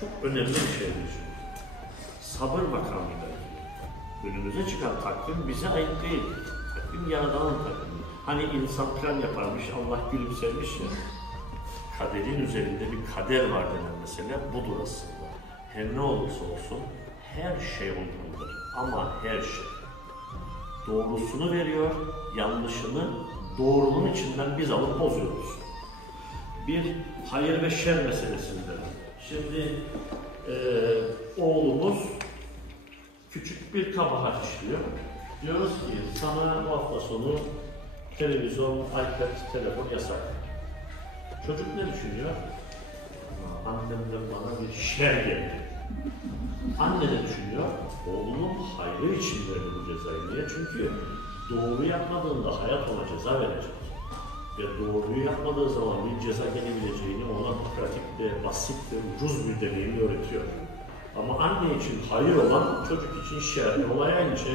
çok önemli bir şeydir. Sabır makamıyla ilgili. Önümüze çıkan takvim bize ait değil. Takvim Yaradan'ın takvimi. Hani insan plan yaparmış, Allah gülümsemiş ya. Kaderin üzerinde bir kader var denen mesele budur aslında. Her ne olursa olsun her şey ondandır. Ama her şey. Doğrusunu veriyor, yanlışını doğrunun içinden biz alıp bozuyoruz. Bir hayır ve şer meselesinde. Şimdi oğlumuz küçük bir kabahat işliyor. Diyoruz ki sana bu hafta sonu televizyon, iPad, telefon yasak. Çocuk ne düşünüyor? Annemden bana bir şer geldi. Anne ne düşünüyor? Oğlunun hayrı için verdi bu cezayı. Niye? Çünkü doğru yapmadığında hayat ona ceza verecek. Ve doğruyu yapmadığı zaman bir ceza gelebileceğini ona pratik ve basit ve ucuz bir deneyimle öğretiyor. Ama anne için hayır olan çocuk için şer. Olay aynı şey.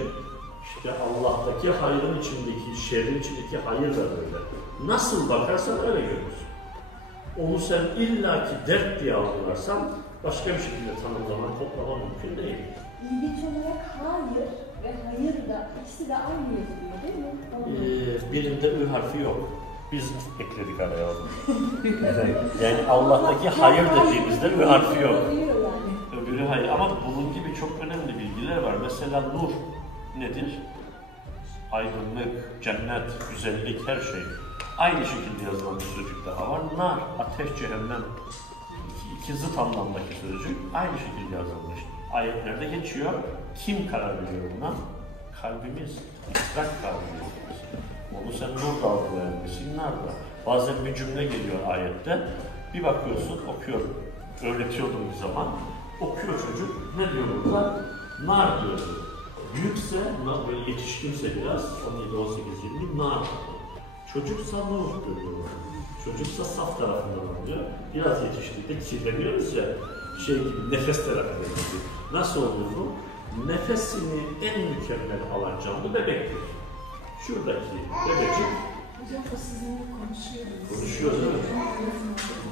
İşte Allah'taki hayrın içindeki, şerrin içindeki hayır da böyle. Nasıl bakarsan öyle görürsün. Onu sen illaki dert diye algılarsan başka bir şekilde tanımlaman, kodlaman mümkün değil. İlginç olarak hayır ve hayır da ikisi de aynı yazılıyor değil mi? Birinde ü harfi yok. Biz ekledik araya onu. Yani Allah'taki hayır dediğimizde ü harfi yok. Öbürü hayır. Ama bunun gibi çok önemli bilgiler var. Mesela nur nedir? Aydınlık, cennet, güzellik, her şey. Aynı şekilde yazılan bir sözcük daha var. Nar, ateş, cehennem. İki zıt anlamdaki sözcük aynı şekilde yazılmış. Ayetlerde geçiyor. Kim karar veriyor buna? Kalbimiz, idrak kalbimiz. Onu sen nur da algılayabilirsin, nar da. Bazen bir cümle geliyor ayette. Bir bakıyorsun, okuyor. Öğretiyordum bir zaman. Okuyor çocuk. Ne diyor burada? Nar diyor. Büyükse, böyle yetişkinse biraz, 17-18-20 nar. Çocuksa nur görüyor. Çocuksa saf tarafından alıyor. Biraz yetiştiğinde kirleniyoruz ya, şey gibi nefes terapisi gibi. Nasıl oluyor bu? Nefesini en mükemmel alan canlı bebektir. Şuradaki bebecik Hocam o sizinle konuşuyoruz. Konuşuyoruz değil mi?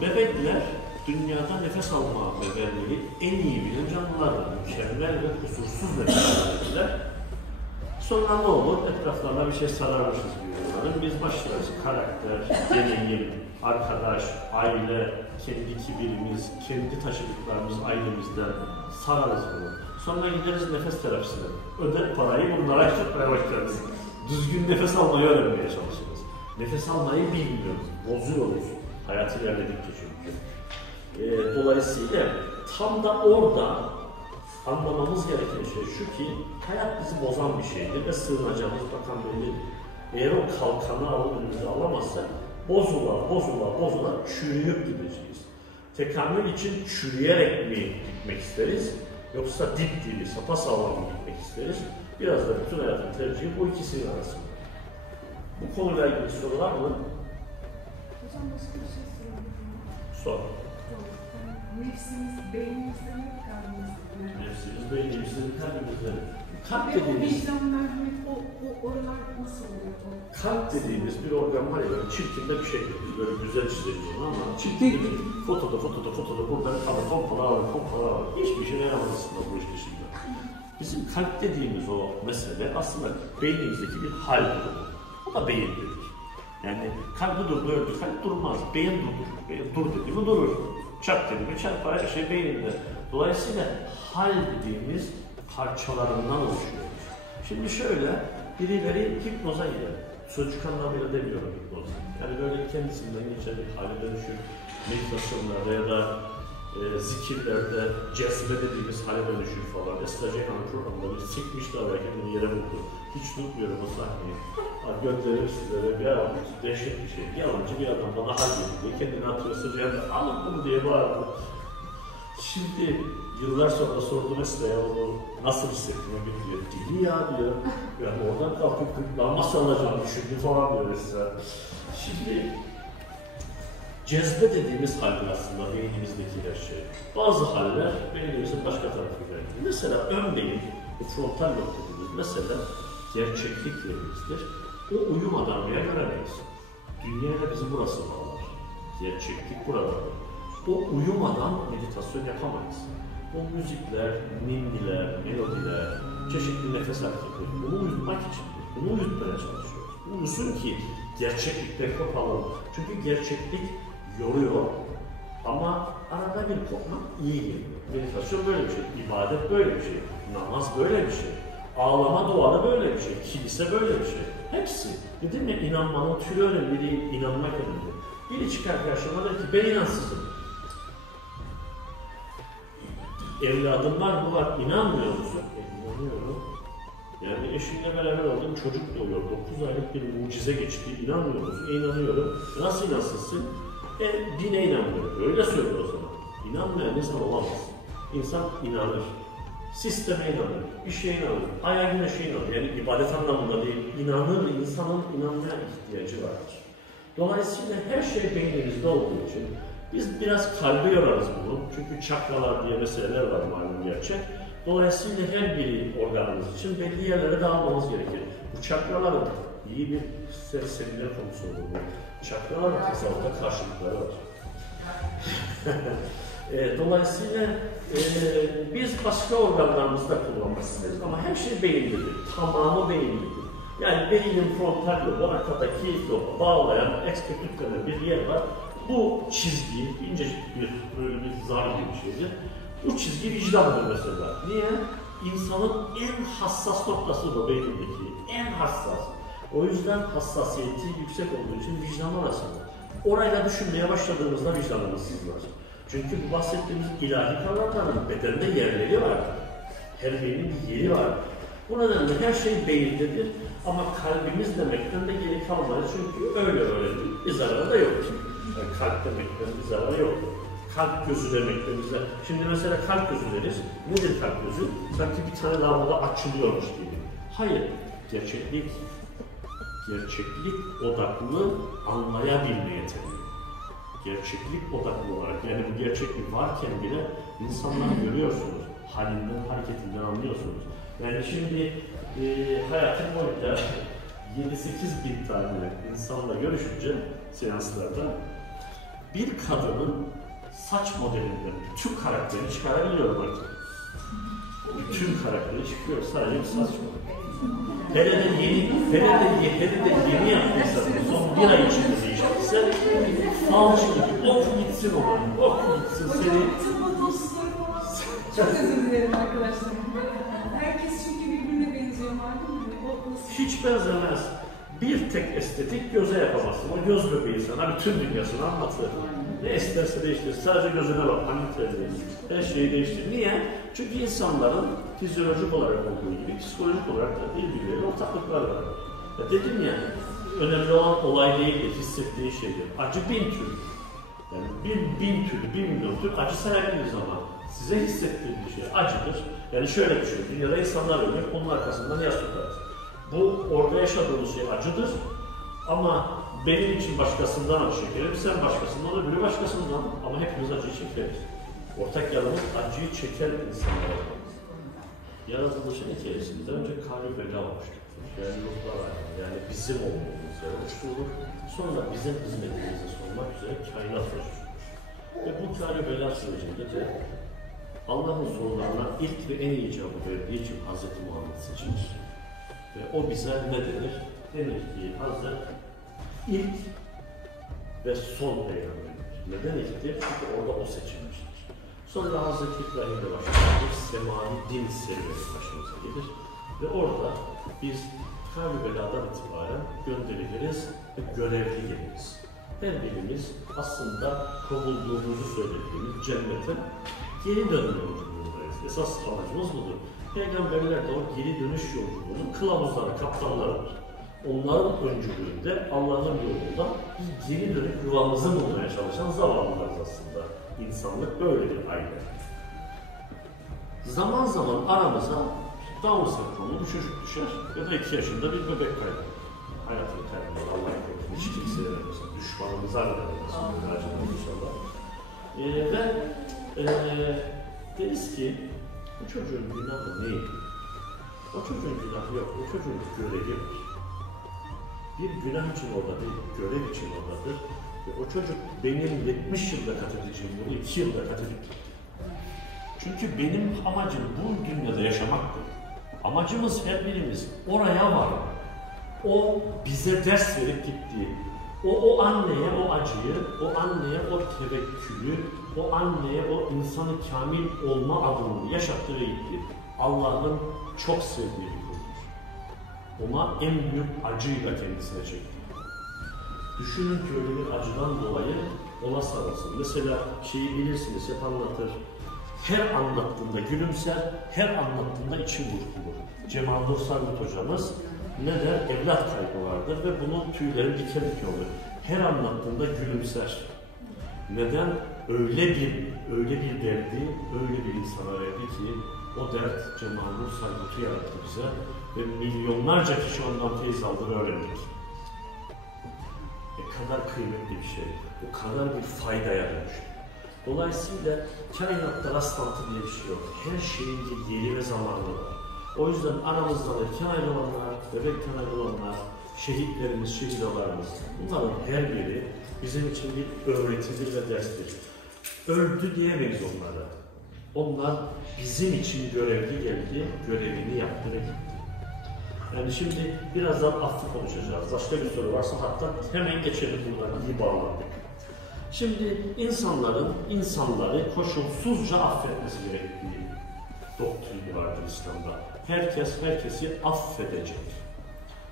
Bebekler dünyada nefes alma ve vermeyi en iyi bilen canlılardır. Mükemmel ve kusursuz nefes alırlar. Sonra ne olur? Etraflarına bir şey sararmışız gibi onların. Biz başlarız. Karakter, deneyim, arkadaş, aile, kendi kibirimiz, kendi taşıdıklarımız ailemizden sararız bunu. Sonra gideriz nefes terapisine. Öder parayı bunlara açıklamaya başlarız. Düzgün nefes almayı öğrenmeye çalışırız. Nefes almayı bilmiyoruz. Bozuyoruz. Hayat ilerledikçe çünkü. Dolayısıyla tam da orada anlamamız gereken şey şu ki hayat bizi bozan bir şeydir ve sığınacağımız bakan belli. Eğer o kalkanı alıp önümüze alamazsak bozula çürüyüp gideceğiz. Tekamül için çürüyerek mi gitmek isteriz yoksa dipdiri, sapasağlam mı gitmek isteriz? Biraz da bütün hayatın tercihi bu ikisinin arasında. Bu konuyla ilgili sorular mı? Hocam başka bir şey sorabilirim. Sor. Nefsimiz beynimizde mi, kalbimizde mi? Nefsimiz beynimizde mi, kalbimizde mi? Kalp Ve o dediğimiz, vicdan, merhamet, o oralar nasıl oluyor? kalp dediğimiz bir organ var ya, böyle çirkinde bir şey değil. Böyle güzel çiziliyor ama çirkinde bir şey. Fotoda buradan kalır, pompala alır. Hiçbir şey yaramaz aslında bu iş dışında. Bizim kalp dediğimiz o mesele aslında beynimizdeki bir hal durumu. O da beyindir. Yani kalbi durdu, kalp durmaz. Beyin durdur. Beyin dur dedi mi durur. Çarp dedi mi çarpar, her şey beyinde. Dolayısıyla hal dediğimiz parçalarından oluşuyor. Şimdi şöyle, birileri hipnoza gider. Sözcük anlamıyla demiyorum hipnoz. Yani böyle kendisinden geçen bir hale dönüşür. Meditasyonlarda ya da zikirlerde cezbe dediğimiz hale dönüşür falan. Estağfurullah programda bir sikmişler ve kendini yere vurdu. Hiç unutmuyorum o sahneyi. Gönderir sizlere bir adam, dehşet bir şey. Yalancı bir adam bana hal diye kendini atıyor sıcağında alın bunu diye bağırdı. Şimdi yıllar sonra sordu mesela onu nasıl hissettiğini bilmiyor. Deli ya diyor. Yani oradan kalkıp nasıl alacağım düşündü falan diyor mesela. Şimdi cezbe dediğimiz haller aslında beynimizdeki her şey. Bazı haller beynimizin başka tarafıyla ilgili. Mesela ön beyin, bu frontal lob dediğimiz mesela gerçeklik yerimizdir. O uyumadan rüya göremeyiz. Dünyayla bizi burası bağlar. Gerçeklik burada. O uyumadan meditasyon yapamayız. O müzikler, ninniler, melodiler, çeşitli nefes hareketleri, bunu uyutmak için, bunu uyutmaya çalışıyoruz. Uyusun ki gerçeklikten kopalım. Çünkü gerçeklik yoruyor ama arada bir kopmak iyi geliyor. Meditasyon böyle bir şey, ibadet böyle bir şey, namaz böyle bir şey, ağlama duvarı böyle bir şey, kilise böyle bir şey. Hepsi. Dedim ya, inanmanın türü önemli değil, inanmak önemli. Biri çıkar karşıma der ki ben inansızım. Evladım var, bu var, inanmıyor musun? İnanıyorum. Yani eşimle beraber oldum, çocuk doğuyor, 9 aylık bir mucize geçti, inanmıyor musun? İnanıyorum. Nasıl inansızsın? Dine inanmıyor. Öyle söylüyor o zaman. İnanmayan insan olamaz. İnsan inanır. Sisteme inanır, bir şeye inanır, aya güneşe inanır. Yani ibadet anlamında değil, inanır, insanın inanmaya ihtiyacı vardır. Dolayısıyla her şey beynimizde olduğu için biz biraz kalbe yorarız bunu. Çünkü çakralar diye meseleler var malum gerçek. Dolayısıyla her bir organımız için belli yerlere dağılmamız gerekir. Bu çakraların iyi bir seminer konusu olur bu. Çakraların tasavvufta karşılıkları var. Dolayısıyla biz başka organlarımızı da kullanmak isteriz ama her şey beyinlidir, tamamı beyinlidir. Yani beynin frontal lobu, arkadaki lobu bağlayan ekspektüt denen bir yer var. Bu çizgi, incecik bir böyle bir zar gibi bir şeydir. Bu çizgi vicdandır mesela. Niye? İnsanın en hassas noktası da beynindeki, en hassas. O yüzden hassasiyeti yüksek olduğu için vicdan arasında. Orayla düşünmeye başladığımızda vicdanımız sızlar. Çünkü bu bahsettiğimiz ilahi kavramların bedende yerleri var. Her beynin bir yeri var. Bu nedenle her şey beyindedir ama kalbimiz demekten de geri kalmayız çünkü öyle öğrendik. Bir zararı da yok. Yani kalp demekten bir zararı yok. Kalp gözü demekten bize. Şimdi mesela kalp gözü deriz. Nedir kalp gözü? Sanki bir tane lavada açılıyormuş gibi. Hayır. Gerçeklik odaklı anlayabilme yeteneği. Gerçeklik odaklı olarak, yani bu gerçeklik varken bile insanları görüyorsunuz, halinden, hareketinden anlıyorsunuz. Yani şimdi hayatım boyunca 7-8 bin tane insanla görüşünce seanslarda bir kadının saç modelinden bütün karakterini çıkarabiliyorum artık. Bütün karakteri çıkıyor, sadece bir saç modeli. Hele de yeni yaptıysa, son bir ay içinde değiştiyse, falç gibi, oku gitsin ona, oku gitsin seni. Çok özür dilerim arkadaşlar. Herkes çünkü birbirine benziyor malum mu? Hiç benzemez. Bir tek estetik göze yapamazsın. O göz bebeği sana bütün dünyasını anlatır. Ne isterse değiştir. Sadece gözüne bak, hangi tercih. Her şeyi değiştir. Niye? Çünkü insanların fizyolojik olarak olduğu gibi psikolojik olarak da birbirleriyle ortaklıkları var. Ya dedim ya, önemli olan olay değil, hissettiği şeydir. Acı 1000 tür. Yani 1000 türlü, 1 milyon tür acı sayabiliriz ama size hissettiği bir şey acıdır. Yani şöyle düşünün, dünyada insanlar ölür, onun arkasından yas tutarız. Bu orada yaşadığımız şey acıdır ama benim için başkasından acı çekerim, sen başkasından, öbürü başkasından ama hepimiz acıyı çekeriz. Ortak yanımız acıyı çeken insanlar olmamız. Yaratılışın içerisinde önce kalbi bela olmuştur. Yani ruhlar ayrı, yani bizim olmamız oluşturulur. Sonra bizim hizmetimize sunmak üzere kainat oluşturulur. Ve bu kalbi bela sürecinde de Allah'ın sorularına ilk ve en iyi cevabı verdiği için Hz. Muhammed seçilir. Ve o bize ne denir? Denir ki Hz. ilk ve son peygamberdir. Neden ilktir? Çünkü orada o seçilmiştir. Sonra Hz. İbrahim'le başlamıştır. Semavi din serüveni başımıza gelir. Ve orada biz Kâb-ı Belâ'dan itibaren gönderiliriz ve görevli geliriz. Her birimiz aslında kovulduğumuzu söylediğimiz cennete geri dönme yolculuğundayız. Esas amacımız budur. Peygamberler de o geri dönüş yolculuğunun kılavuzları, kaptanlarıdır. Onların öncülüğünde Allah'ın yolunda biz geri dönüp yuvamızı bulmaya çalışan zavallılarız aslında. İnsanlık böyle bir aile. Zaman zaman aramıza Down sendromu çocuk düşer ya da 2 yaşında bir bebek kaybeder. Hayatını kaybeder, Allah'ın korusun. Hiç kimseye vermesin. Düşmanımıza vermesin. İnşallah. Deriz ki bu çocuğun günahı neydi? O çocuğun günahı yok. O çocuğun görevi var. Bir günah için orada değil, görev için oradadır. Ve o çocuk benim 70 yılda kat edeceğim yolu 2 yılda kat edecek. Çünkü benim amacım bu dünyada yaşamaktır. Amacımız her birimiz oraya var. O bize ders verip gittiği, o anneye o acıyı, o anneye o tevekkülü, o anneye o insanı kamil olma adını yaşattığı gitti. Allah'ın çok sevdiği bir kuldur. Ona en büyük acıyla kendisine çekti. Düşünün ki öyle bir acıdan dolayı ona sarılsın. Mesela şeyi bilirsiniz, hep anlatır. Her anlattığında gülümser, her anlattığında içi burkulur. Cemal Nur Sargut hocamız ne der? Evlat kaybı vardır ve bunun tüyleri diken diken olur. Her anlattığında gülümser. Neden? Öyle bir derdi, öyle bir insana verdi ki o dert Cemal Nur Sargut'u yarattı bize ve milyonlarca kişi ondan feyz aldığını öğrendik. Ne kadar kıymetli bir şey, o kadar bir faydaya dönüştü. Dolayısıyla kainatta rastlantı diye bir şey yok. Her şeyin bir yeri ve zamanı var. O yüzden aramızdan erken ayrılanlar, bebekken ayrılanlar, şehitlerimiz, şehitlerimiz, bunların her biri bizim için bir öğretidir ve derstir. Öldü diyemeyiz onlara. Onlar bizim için görevli geldi, görevini yaptı ve gitti. Yani şimdi birazdan affı konuşacağız. Başka bir soru varsa hatta hemen geçelim buradan, iyi bağlandık. Şimdi insanları koşulsuzca affetmesi gerektiği doktrini vardır İslam'da. Herkesi affedecek.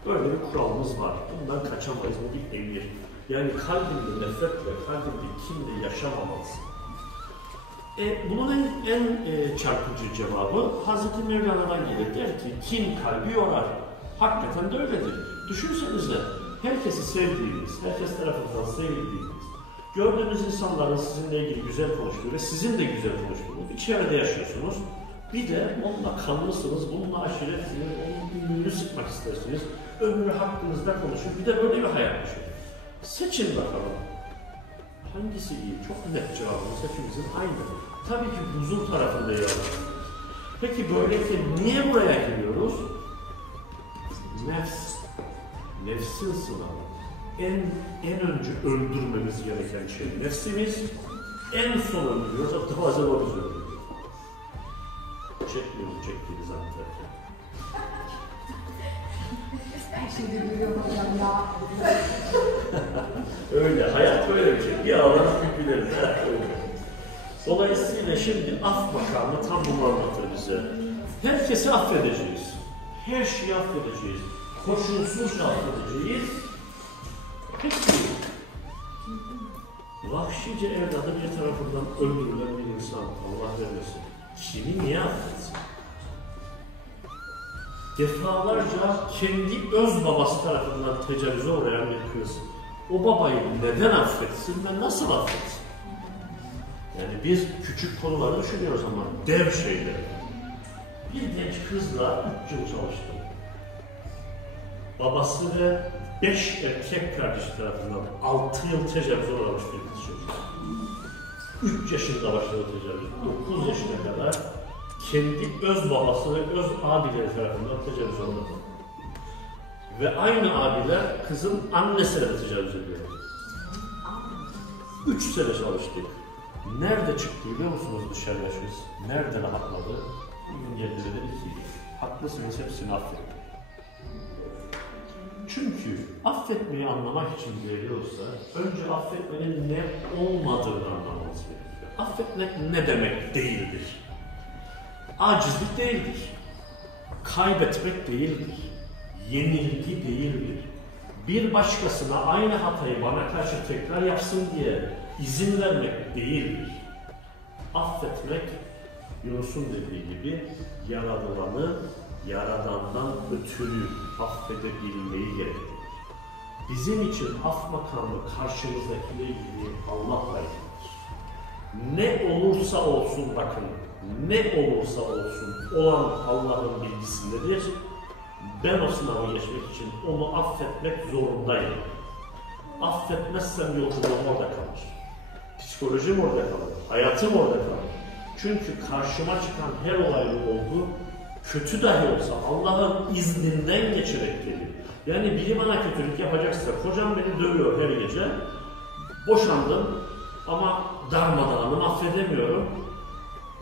Böyle bir kuralımız var. Bundan kaçamayız. Bu bir emir. Yani kalbinde nefretle, kalbinde kinle yaşamamalısın. Bunun en çarpıcı cevabı Hazreti Mevlana'dan gelir. Der ki, kin kalbi yorar. Hakikaten de öyledir. Düşünsenize, herkesi sevdiğiniz, herkes tarafından sevildiğiniz, gördüğünüz insanların sizinle ilgili güzel konuştuğu ve sizin de güzel konuştuğunuz bir çevrede yaşıyorsunuz. Bir de onunla kanlısınız, bununla aşiretsiniz, onun ünlüğünü sıkmak istersiniz. Ömrü hakkınızda konuşur, bir de böyle bir hayat yaşıyor. Seçin bakalım. Hangisi iyi? Çok net cevabımız hepimizin aynı. Tabii ki huzur tarafında yer alır. Peki böyleyken niye buraya geliyoruz? Nefsin sınavı. En önce öldürmemiz gereken şey nefsimiz. En son öldürüyoruz, hatta bazen o bizi öldürüyor. Çektiğimiz anlatırken. Şimdi görüyorum hocam ya. Öyle, hayat böyle bir şey. Bir ağlanıp bir güleriz. Dolayısıyla şimdi af makamı tam bunu anlatır bize. Herkesi affedeceğiz. Her şeyi affedeceğiz. Koşulsuzca affedeceğiz. Peki, vahşice evladı bir tarafından öldürülen bir insan, Allah vermesin, kimi niye affetsin? Defalarca kendi öz babası tarafından tecavüze uğrayan bir kız, o babayı neden affetsin ve nasıl affetsin? Yani biz küçük konuları düşünüyoruz ama dev şeyler. Bir genç kızla 3 yıl çalıştım. Babası ve 5 erkek kardeşi tarafından 6 yıl tecavüze uğramış bir kız çocuk. 3 yaşında başladı tecavüz. 9 yaşına kadar kendi öz babası ve öz abileri tarafından tecavüz uğradı. Ve aynı abiler kızın annesine de tecavüz ediyor. 3 sene çalıştık. Nerede çıktı biliyor musunuz dışarıya biz? Nerede rahatladı? Bugün geldi de 2. Haklısınız, hepsini affettim. Çünkü affetmeyi anlamak için geliyorsa önce affetmenin ne olmadığını anlamamız gerekiyor. Affetmek ne demek değildir? Acizlik değildir. Kaybetmek değildir. Yenilgi değildir. Bir başkasına aynı hatayı bana karşı tekrar yapsın diye izin vermek değildir. Affetmek, Yunus'un dediği gibi yaradılanı Yaradan'dan ötürü affedebilmeyi gerektirir. Bizim için af makamı karşımızdakiyle ilgili Allah'la ilgilidir. Ne olursa olsun bakın, ne olursa olsun olan Allah'ın bilgisindedir. Ben o sınavı geçmek için onu affetmek zorundayım. Affetmezsem yolculuğum orada kalır. Psikolojim orada kalır, hayatım orada kalır. Çünkü karşıma çıkan her olaylı olgu, kötü dahi olsa Allah'ın izninden geçerek gelir. Yani biri bana kötülük yapacaksa, kocam beni dövüyor her gece, Boşandım ama darmadağınım, affedemiyorum.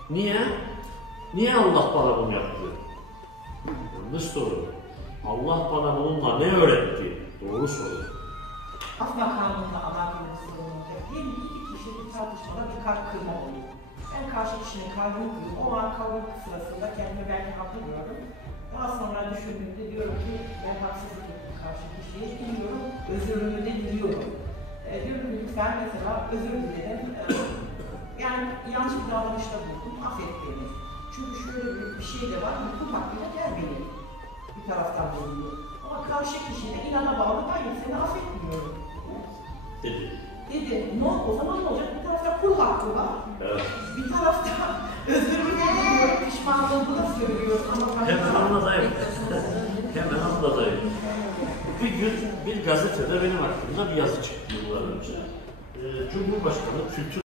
Niye? Niye Allah bana bunu yaptı? Yanlış soru. Allah bana bununla ne öğretti? Doğru soru. Af makamında abartılı bir sorun olacak. Diyelim ki iki kişi bir tartışmada bir kalp kırma oluyor. Ben karşı kişinin kalbini kırıyorum. O an kavga sırasında kendimi belki haklı gördüm. Daha sonra düşündüğümde diyorum ki ben haksızlık ettim karşı kişiye. Biliyorum, özürümü de diliyorum. Diyorum ki lütfen mesela özür dilerim. Yani yanlış bir davranışta bulundum, affet beni. Çünkü şöyle bir şey de var, hukuk hakkıyla gel beni. Bir taraftan bulunuyor. Ama karşı kişi de inana bağlı, hayır seni affetmiyorum. Dedi. Dedi, o zaman ne olacak? Bir tarafta kul hakkı var. Evet. Bir tarafta özürümü diliyorum, pişmanlığımı da söylüyorum. Hemen anlatayım. Hemen anlatayım. Bir gün bir gazetede benim hakkımda bir yazı çıktı yıllar önce. Cumhurbaşkanı Kültür